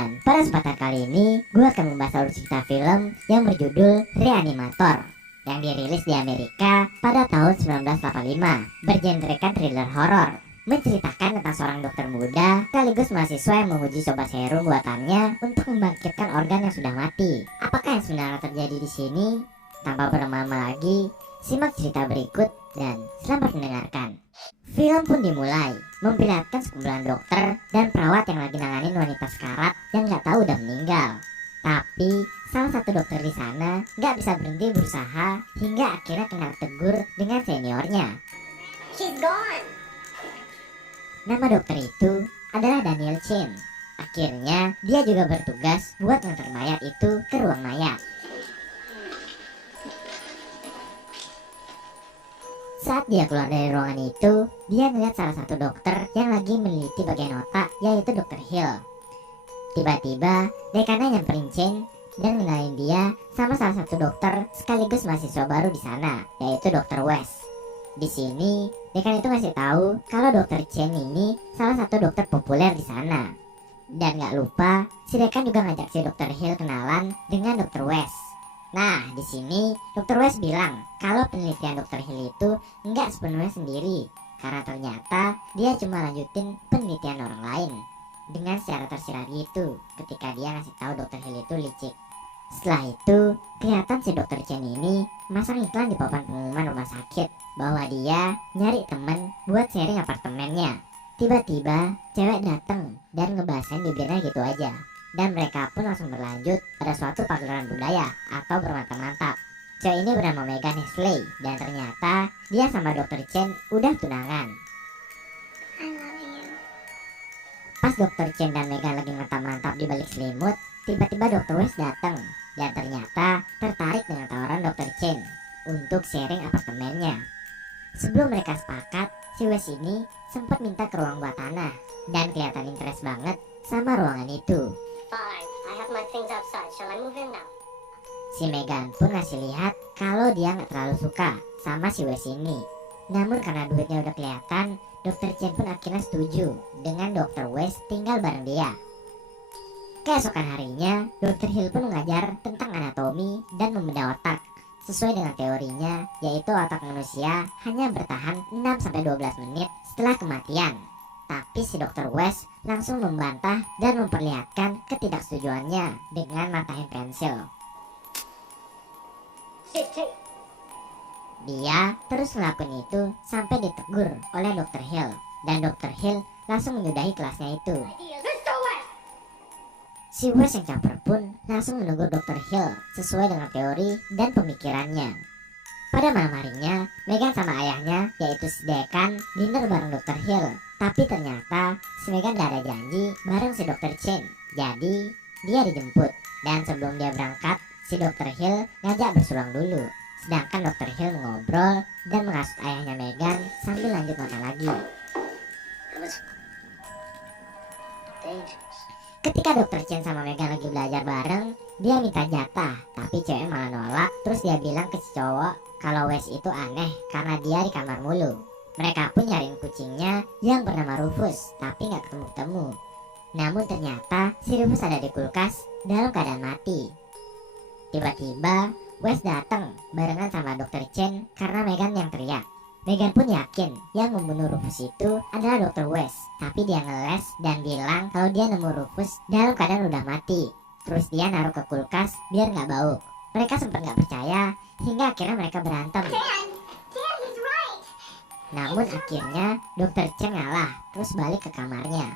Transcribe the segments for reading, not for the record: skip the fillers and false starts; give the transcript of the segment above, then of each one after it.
Dan pada kesempatan kali ini, gue akan membahas alur cerita film yang berjudul Reanimator yang dirilis di Amerika pada tahun 1985, bergenrekan thriller horor, menceritakan tentang seorang dokter muda sekaligus mahasiswa yang menguji coba serum buatannya untuk membangkitkan organ yang sudah mati. Apakah yang sebenarnya terjadi di sini? Tanpa berlama-lama lagi, simak cerita berikut dan selamat mendengarkan. Film pun dimulai, memperlihatkan sekumpulan dokter dan perawat yang lagi nanganin wanita sekarat yang nggak tahu udah meninggal. Tapi salah satu dokter di sana nggak bisa berhenti berusaha hingga akhirnya kena tegur dengan seniornya. She's gone. Nama dokter itu adalah Daniel Chen. Akhirnya dia juga bertugas buat ngantar mayat itu ke ruang mayat. Saat dia keluar dari ruangan itu, dia melihat salah satu dokter yang lagi meneliti bagian otak, yaitu Dr. Hill. Tiba-tiba, dekannya nyamperin Chen dan ngenalin dia sama salah satu dokter sekaligus mahasiswa baru di sana, yaitu Dr. West. Di sini, dekan itu ngasih tahu kalau Dr. Chen ini salah satu dokter populer di sana. Dan gak lupa, si dekan juga ngajak si Dr. Hill kenalan dengan Dr. West. Nah, di sini Dr. West bilang kalau penelitian Dr. Hill itu nggak sepenuhnya sendiri, karena ternyata dia cuma lanjutin penelitian orang lain dengan secara tersirat gitu ketika dia ngasih tahu Dr. Hill itu licik. Setelah itu, kelihatan si Dr. Chen ini masang iklan di papan pengumuman rumah sakit bahwa dia nyari temen buat sharing apartemennya. Tiba-tiba, cewek datang dan ngebahasin bibirnya gitu aja. Dan mereka pun langsung berlanjut pada suatu pagelaran budaya atau bermantap-mantap. Cewek ini bernama Megan Hesley dan ternyata dia sama Dr. Chen udah tunangan. I love you. Pas Dr. Chen dan Megan lagi mantap-mantap di balik selimut, tiba-tiba Dr. West datang dan ternyata tertarik dengan tawaran Dr. Chen untuk sharing apartemennya. Sebelum mereka sepakat, si West ini sempat minta ke ruang bawah tanah dan kelihatan interest banget sama ruangan itu. Fine. I have my things outside. Shall I move in now? Si Megan pun ngasih lihat kalau dia nggak terlalu suka sama si Wes ini. Namun karena duitnya udah kelihatan, Dr. Chen pun akhirnya setuju dengan Dr. Wes tinggal bareng dia. Keesokan harinya, Dr. Hill pun mengajar tentang anatomi dan membedah otak. Sesuai dengan teorinya, yaitu otak manusia hanya bertahan 6-12 menit setelah kematian. Tapi si Dr. West langsung membantah dan memperlihatkan ketidaksetujuannya dengan matahin pensil. Dia terus ngelakuin itu sampai ditegur oleh Dr. Hill. Dan Dr. Hill langsung menyudahi kelasnya itu. Si West yang caper pun langsung menegur Dr. Hill sesuai dengan teori dan pemikirannya. Pada malam harinya, Megan sama ayahnya, yaitu si dekan, dinner bareng Dr. Hill. Tapi ternyata si Megan gak ada janji bareng si Dr. Chen. Jadi dia dijemput. Dan sebelum dia berangkat, si Dr. Hill ngajak bersulang dulu. Sedangkan Dr. Hill mengobrol dan mengasut ayahnya Megan sambil lanjut makan lagi. Ketika Dr. Chen sama Megan lagi belajar bareng, dia minta jatah. Tapi cewek malah nolak. Terus dia bilang ke si cowok kalau Wes itu aneh karena dia di kamar mulu. Mereka pun nyariin kucingnya yang bernama Rufus, tapi gak ketemu-temu. Namun ternyata si Rufus ada di kulkas dalam keadaan mati. Tiba-tiba Wes datang barengan sama Dr. Chen karena Megan yang teriak. Megan pun yakin yang membunuh Rufus itu adalah Dr. Wes, tapi dia ngeles dan bilang kalau dia nemu Rufus dalam keadaan udah mati. Terus dia naruh ke kulkas biar gak bau. Mereka sempat gak percaya hingga akhirnya mereka berantem. Dan, he's right. Namun akhirnya Dr. Chen ngalah terus balik ke kamarnya.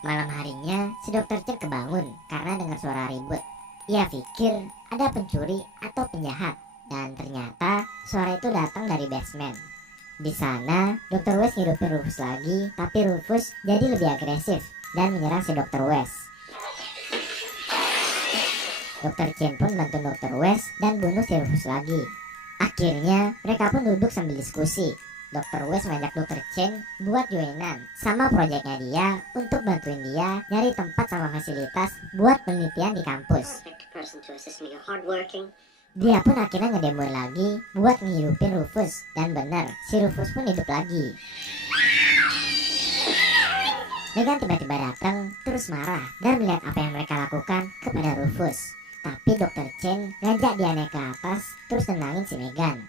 Malam harinya si Dr. Chen kebangun karena dengar suara ribut. Ia pikir ada pencuri atau penjahat dan ternyata suara itu datang dari basement. Di sana Dr. West ngidupin Rufus lagi, tapi Rufus jadi lebih agresif dan menyerang si Dr. West. Dr. Chen pun bantu Dr. West dan bunuh si Rufus lagi. Akhirnya mereka pun duduk sambil diskusi. Dr. West ngajak Dr. Chen buat joinan sama proyeknya dia untuk bantuin dia nyari tempat sama fasilitas buat penelitian di kampus. Dia pun akhirnya ngedemoin lagi buat ngehidupin Rufus. Dan bener, si Rufus pun hidup lagi. Megan tiba-tiba datang terus marah dan melihat apa yang mereka lakukan kepada Rufus. Tapi Dr. Chen ngajak dia naik ke atas terus tenangin si Megan.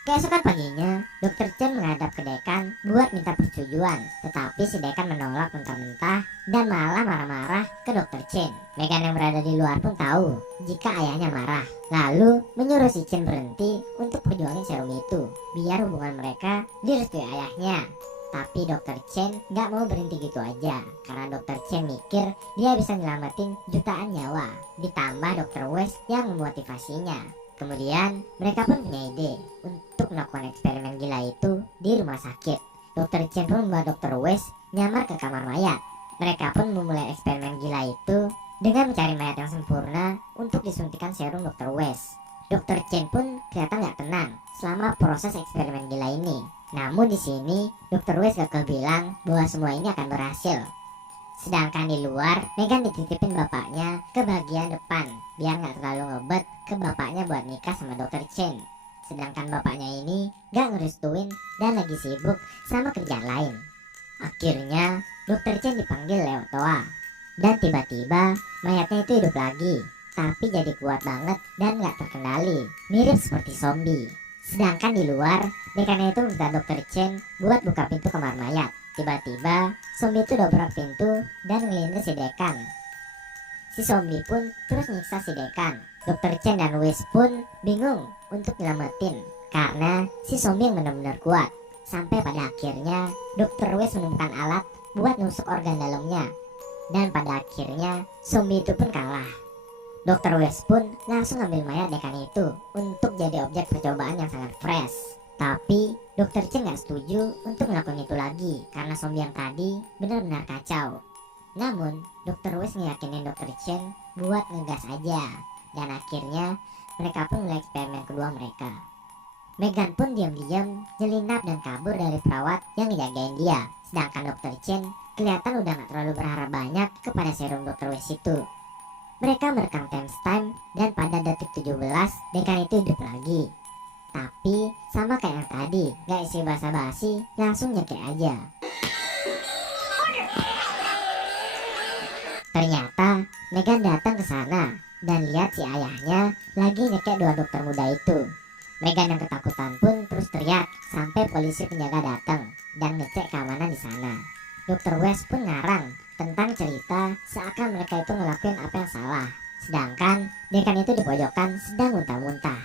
Keesokan paginya, Dr. Chen menghadap ke dekan buat minta persetujuan, tetapi si dekan menolak mentah-mentah dan malah marah-marah ke Dr. Chen. Megan yang berada di luar pun tahu jika ayahnya marah, lalu menyuruh si Chen berhenti untuk perjuangin serum itu, biar hubungan mereka direstui ayahnya. Tapi Dr. Chen gak mau berhenti gitu aja, karena Dr. Chen mikir dia bisa nyelamatin jutaan nyawa, ditambah Dr. West yang memotivasinya. Kemudian mereka pun punya ide untuk melakukan eksperimen gila itu di rumah sakit. Dr. Chen pun membawa Dr. West nyamar ke kamar mayat. Mereka pun memulai eksperimen gila itu dengan mencari mayat yang sempurna untuk disuntikan serum Dr. West. Dr. Chen pun kelihatan gak tenang selama proses eksperimen gila ini. Namun di sini Dr. West gak bilang bahwa semua ini akan berhasil. Sedangkan di luar, Megan dititipin bapaknya ke bagian depan biar gak terlalu ngebet ke bapaknya buat nikah sama Dr. Chen. Sedangkan bapaknya ini gak ngerestuin dan lagi sibuk sama kerjaan lain. Akhirnya Dr. Chen dipanggil lewat toa, dan tiba-tiba mayatnya itu hidup lagi, tapi jadi kuat banget dan gak terkendali, mirip seperti zombie. Sedangkan di luar, dekannya itu minta Dr. Chen buat buka pintu kamar mayat. Tiba-tiba zombie itu dobrak pintu dan ngelindes si dekan. Si zombie pun terus nyiksa si dekan. Dr. Chen dan West pun bingung untuk nyelamatin karena si zombie yang benar-benar kuat. Sampai pada akhirnya Dr. West menemukan alat buat nusuk organ dalamnya, dan pada akhirnya zombie itu pun kalah. Dr. West pun langsung ambil mayat dekan itu untuk jadi objek percobaan yang sangat fresh. Tapi Dr. Chen gak setuju untuk melakukan itu lagi karena zombie yang tadi benar-benar kacau. Namun Dr. West ngeyakinin Dr. Chen buat ngegas aja, dan akhirnya mereka pun mulai eksperimen kedua mereka. Megan pun diam-diam nyelinap dan kabur dari perawat yang ngejagain dia. Sedangkan Dr. Chen kelihatan udah gak terlalu berharap banyak kepada serum Dr. West itu. Mereka merekam timestamp dan pada detik 17 dekan itu hidup lagi. Tapi sama kayak yang tadi, gak isi basa-basi, langsung nyekek aja. Ternyata Megan datang ke sana dan lihat si ayahnya lagi nyekek dua dokter muda itu. Megan yang ketakutan pun terus teriak sampai polisi penjaga datang dan ngecek keamanan di sana. Dr. West pun ngarang tentang cerita seakan mereka itu ngelakuin apa yang salah, sedangkan dekan itu di pojokan sedang muntah-muntah.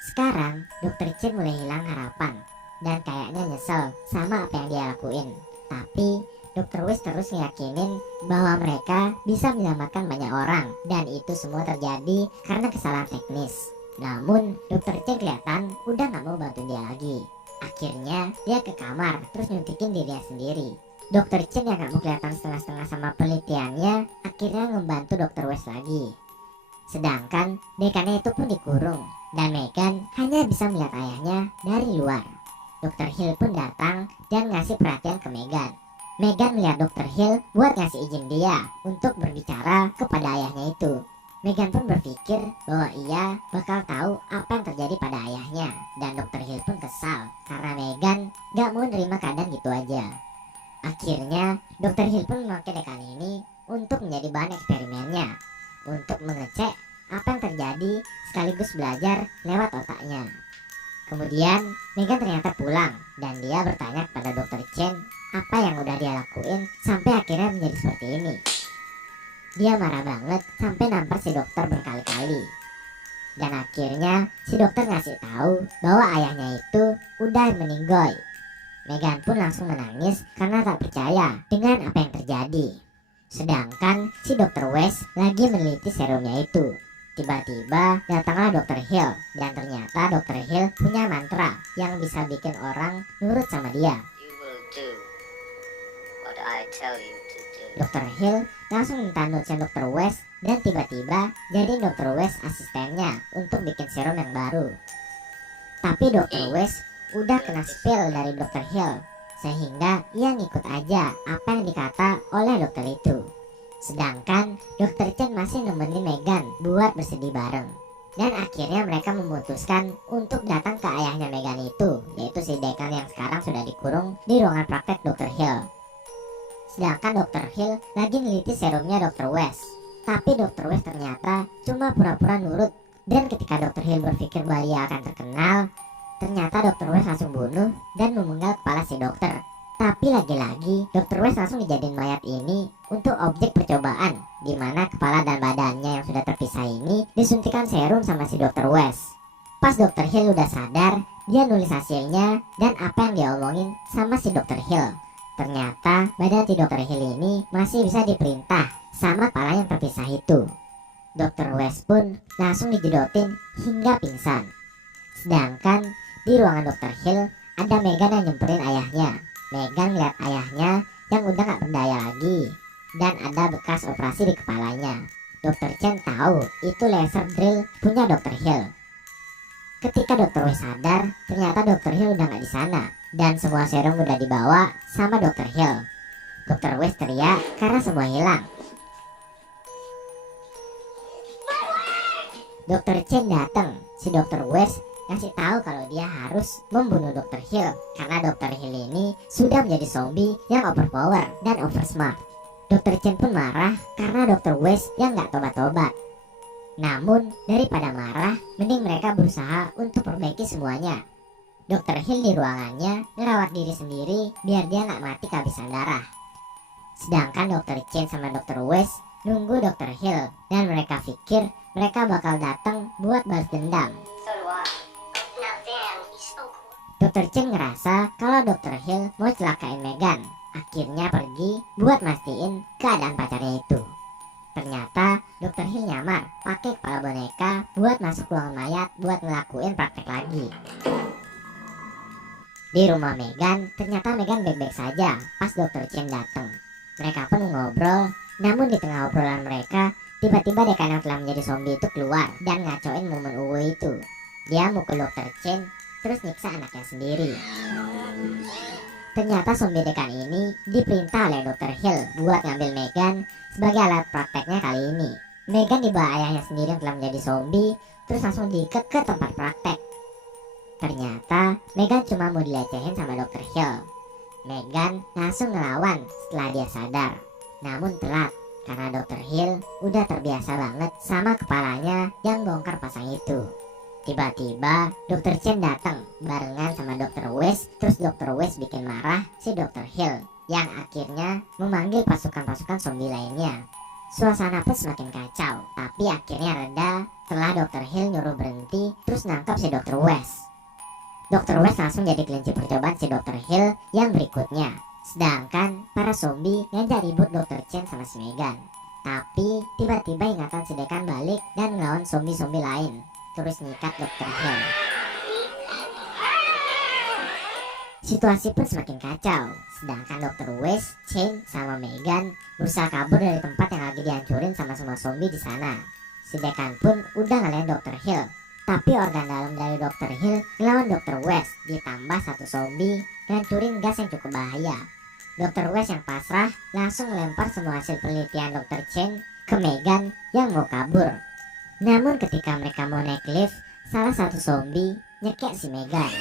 Sekarang Dr. Chen mulai hilang harapan dan kayaknya nyesel sama apa yang dia lakuin. Tapi Dr. West terus ngeyakinin bahwa mereka bisa menyelamatkan banyak orang, dan itu semua terjadi karena kesalahan teknis. Namun Dr. Chen kelihatan udah gak mau bantu dia lagi. Akhirnya dia ke kamar terus nyuntikin dirinya sendiri. Dr. Chen yang gak mau kelihatan setengah-setengah sama penelitiannya akhirnya ngebantu Dr. West lagi. Sedangkan dekannya itu pun dikurung, dan Megan hanya bisa melihat ayahnya dari luar. Dr. Hill pun datang dan ngasih perhatian ke Megan. Megan melihat Dr. Hill buat ngasih izin dia untuk berbicara kepada ayahnya itu. Megan pun berpikir bahwa ia bakal tahu apa yang terjadi pada ayahnya, dan Dr. Hill pun kesal karena Megan gak mau nerima keadaan gitu aja. Akhirnya Dr. Hill pun memakai dekan ini untuk menjadi bahan eksperimennya, untuk mengecek apa yang terjadi sekaligus belajar lewat otaknya. Kemudian Megan ternyata pulang dan dia bertanya kepada Dr. Chen apa yang udah dia lakuin sampai akhirnya menjadi seperti ini. Dia marah banget sampai nampar si dokter berkali-kali. Dan akhirnya si dokter ngasih tahu bahwa ayahnya itu udah meninggoy. Megan pun langsung menangis karena tak percaya dengan apa yang terjadi. Sedangkan si Dr. West lagi meneliti serumnya itu. Tiba-tiba datanglah Dr. Hill, dan ternyata Dr. Hill punya mantra yang bisa bikin orang nurut sama dia. You will do what I tell you to do. Dr. Hill langsung minta notesnya Dr. West, dan tiba-tiba jadi Dr. West asistennya untuk bikin serum yang baru. Tapi Dr. West udah kena spill dari Dr. Hill, sehingga ia ngikut aja apa yang dikata oleh dokter itu. Sedangkan Dr. Chen masih nemenin Megan buat bersedih bareng. Dan akhirnya mereka memutuskan untuk datang ke ayahnya Megan itu, yaitu si dekan yang sekarang sudah dikurung di ruangan praktek Dr. Hill. Sedangkan Dr. Hill lagi neliti serumnya Dr. West. Tapi Dr. West ternyata cuma pura-pura nurut. Dan ketika Dr. Hill berpikir bahwa dia akan terkenal, ternyata Dr. West langsung bunuh dan memenggal kepala si dokter. Tapi lagi-lagi Dr. West langsung dijadiin mayat ini untuk objek percobaan, di mana kepala dan badannya yang sudah terpisah ini disuntikan serum sama si Dr. West. Pas Dr. Hill udah sadar, dia nulis hasilnya dan apa yang dia omongin sama si Dr. Hill. Ternyata badan si Dr. Hill ini masih bisa diperintah sama kepala yang terpisah itu. Dr. West pun langsung dijedotin hingga pingsan. Sedangkan di ruangan Dr. Hill ada Megan yang nyemperin ayahnya. Megan lihat ayahnya yang udah gak berdaya lagi dan ada bekas operasi di kepalanya. Dr. Chen tahu itu laser drill punya Dr. Hill. Ketika Dr. West sadar, ternyata Dr. Hill udah gak di sana dan semua serum udah dibawa sama Dr. Hill. Dr. West teriak karena semua hilang. Dr. Chen datang. Si Dr. West kasih tahu kalau dia harus membunuh Dr. Hill karena Dr. Hill ini sudah menjadi zombie yang overpower dan oversmart. Dr. Chen pun marah karena Dr. West yang gak tobat-tobat. Namun daripada marah, mending mereka berusaha untuk perbaiki semuanya. Dr. Hill di ruangannya ngerawat diri sendiri biar dia gak mati kehabisan darah. Sedangkan Dr. Chen sama Dr. West nunggu Dr. Hill dan mereka pikir mereka bakal datang buat balas dendam. So do I. Now, damn, he's so cool. Dr. Chen ngerasa kalau Dr. Hill mau celakain Megan. Akhirnya pergi buat mastiin keadaan pacarnya itu. Ternyata Dr. Hill nyamar pakai kepala boneka buat masuk ruangan mayat buat ngelakuin praktek lagi. Di rumah Megan, ternyata Megan baik-baik saja pas Dr. Chen datang. Mereka pun ngobrol, namun di tengah obrolan mereka, tiba-tiba dekan yang telah menjadi zombie itu keluar dan ngacoin momen uwu itu. Dia mukul Dr. Chen, terus nyiksa anaknya sendiri. Ternyata zombie dekan ini diperintah oleh Dr. Hill buat ngambil Megan sebagai alat prakteknya kali ini. Megan dibawa ayahnya sendiri yang telah menjadi zombie, terus langsung diikat ke tempat praktek. Ternyata Megan cuma mau dilecehin sama Dr. Hill. Megan langsung ngelawan setelah dia sadar. Namun telat, karena Dr. Hill udah terbiasa banget sama kepalanya yang bongkar pasang itu. Tiba-tiba Dr. Chen datang barengan sama Dr. West. Terus Dr. West bikin marah si Dr. Hill yang akhirnya memanggil pasukan-pasukan zombie lainnya. Suasana pun semakin kacau, tapi akhirnya reda setelah Dr. Hill nyuruh berhenti terus nangkap si Dr. West. Dr. West langsung jadi kelinci percobaan si Dr. Hill yang berikutnya. Sedangkan para zombie ngajak ribut Dr. Chen sama si Megan. Tapi tiba-tiba ingatan si dekan balik dan ngelawan zombie-zombie lain, terus nyikat Dr. Hill. Situasi pun semakin kacau. Sedangkan Dr. West, Chen, sama Megan berusaha kabur dari tempat yang lagi dihancurin sama semua zombie di sana. Si dekan pun udah ngalahin Dr. Hill. Tapi organ dalam dari Dr. Hill ngelawan Dr. West, ditambah satu zombie ngancurin gas yang cukup bahaya. Dr. West yang pasrah langsung melempar semua hasil penelitian Dr. Chen ke Megan yang mau kabur. Namun ketika mereka mau naik lift, salah satu zombie nyekek si Megan.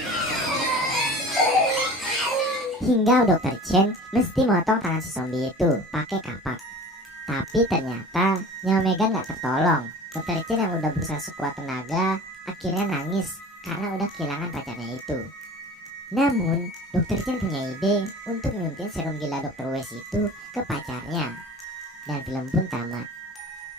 Hingga Dr. Chen mesti motong tangan si zombie itu pakai kapak. Tapi ternyata nyawa Megan gak tertolong. Dr. Chen yang udah berusaha sekuat tenaga akhirnya nangis karena udah kehilangan pacarnya itu. Namun Dr. Chen punya ide untuk nyuntik serum gila Dr. West itu ke pacarnya. Dan film pun tamat.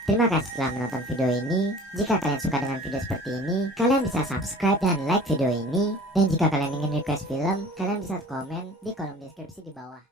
Terima kasih telah menonton video ini. Jika kalian suka dengan video seperti ini, kalian bisa subscribe dan like video ini. Dan jika kalian ingin request film, kalian bisa komen di kolom deskripsi di bawah.